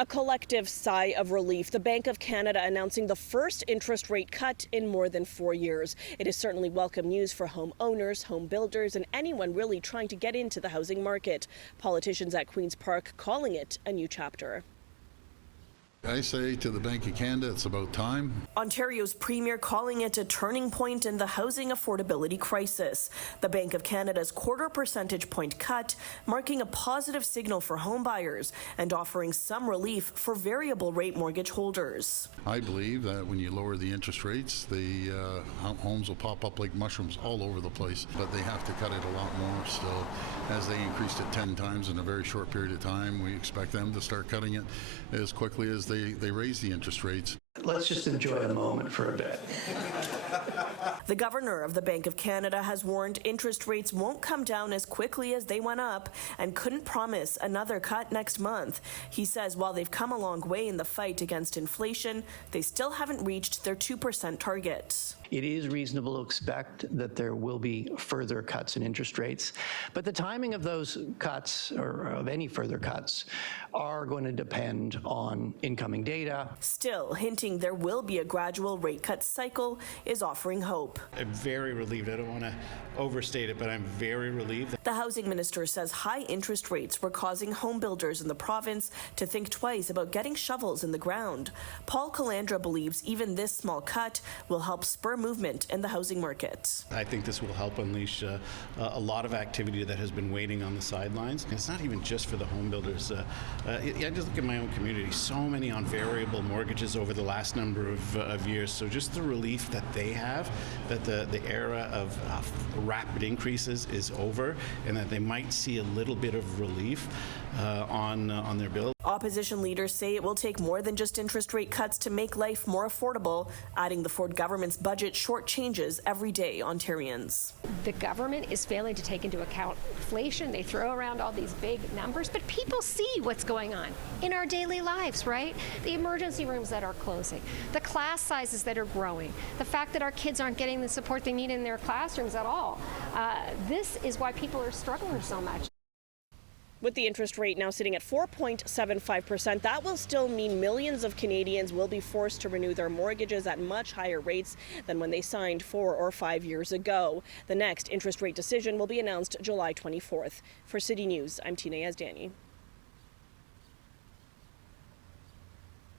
A collective sigh of relief. The Bank of Canada announcing the first interest rate cut in more than 4 years. It is certainly welcome news for home owners, home builders, and anyone really trying to get into the housing market. Politicians at Queen's Park calling it a new chapter. I say to the Bank of Canada, it's about time. Ontario's premier calling it a turning point in the housing affordability crisis. The Bank of Canada's quarter percentage point cut, marking a positive signal for home buyers and offering some relief for variable rate mortgage holders. I believe that when you lower the interest rates, the homes will pop up like mushrooms all over the place, but they have to cut it a lot more still. As they increased it 10 times in a very short period of time, we expect them to start cutting it as quickly as they raise the interest rates. Let's just enjoy the moment for a bit. The governor of the Bank of Canada has warned interest rates won't come down as quickly as they went up and couldn't promise another cut next month. He says while they've come a long way in the fight against inflation, they still haven't reached their 2% target. It is reasonable to expect that there will be further cuts in interest rates, but the timing of those cuts, or of any further cuts, are going to depend on incoming data. Still, hinting there will be a gradual rate cut cycle is offering hope. I'm very relieved. I don't want to overstate it, but I'm very relieved. The housing minister says high interest rates were causing home builders in the province to think twice about getting shovels in the ground. Paul Calandra believes even this small cut will help spur movement in the housing market. I think this will help unleash a lot of activity that has been waiting on the sidelines. And it's not even just for the home builders. I just look at my own community, so many on variable mortgages over the last number of years. So just the relief that they have, that the era of rapid increases is over, and that they might see a little bit of relief on their bill. Opposition leaders say it will take more than just interest rate cuts to make life more affordable, adding the Ford government's budget shortchanges everyday Ontarians. The government is failing to take into account inflation. They throw around all these big numbers, but people see what's going on in our daily lives, right? The emergency rooms that are closing, the class sizes that are growing, the fact that our kids aren't getting the support they need in their classrooms at all. This is why people are struggling so much. With the interest rate now sitting at 4.75%, that will still mean millions of Canadians will be forced to renew their mortgages at much higher rates than when they signed 4 or 5 years ago. The next interest rate decision will be announced July 24th. For City News, I'm Yazdani.